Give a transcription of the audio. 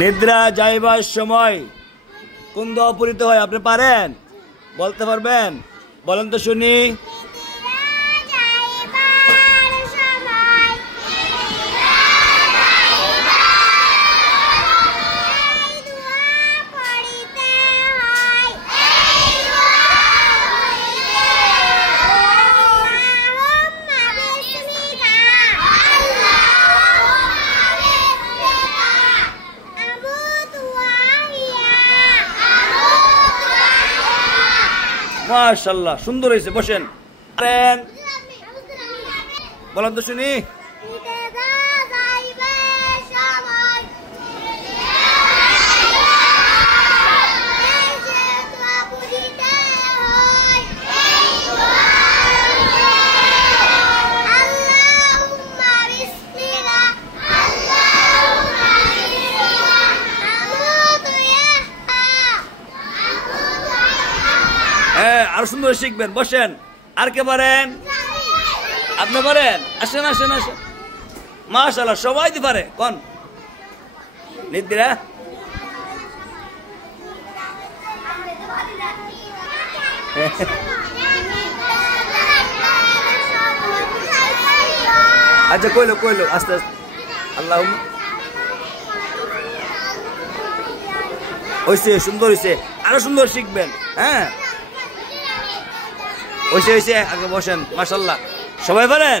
নিদ্রা যাইবার সময় কোন দোয়া পড়িত হয় আপনি পারেন? বলতে পারবেন? বলেন তো শুনি। মাশাআল্লাহ, সুন্দর হয়েছে। বসেন, বলেন তো শুনি। আরো সুন্দর শিখবেন। বসেন। আর কে পারেন? আপনি পারেন? আসেন আসেন আসেন। মাশাআল্লাহ, সবাই তো পারে। কোন নিদ্রা? আচ্ছা, কইলো কইলো আস্তে আস্তে। আল্লাহ হয়েছে, সুন্দর হয়েছে। আরো সুন্দর শিখবেন। হ্যাঁ, হয়েছে হয়েছে। আগে বসেন। মাশাআল্লাহ, সবাই পারেন।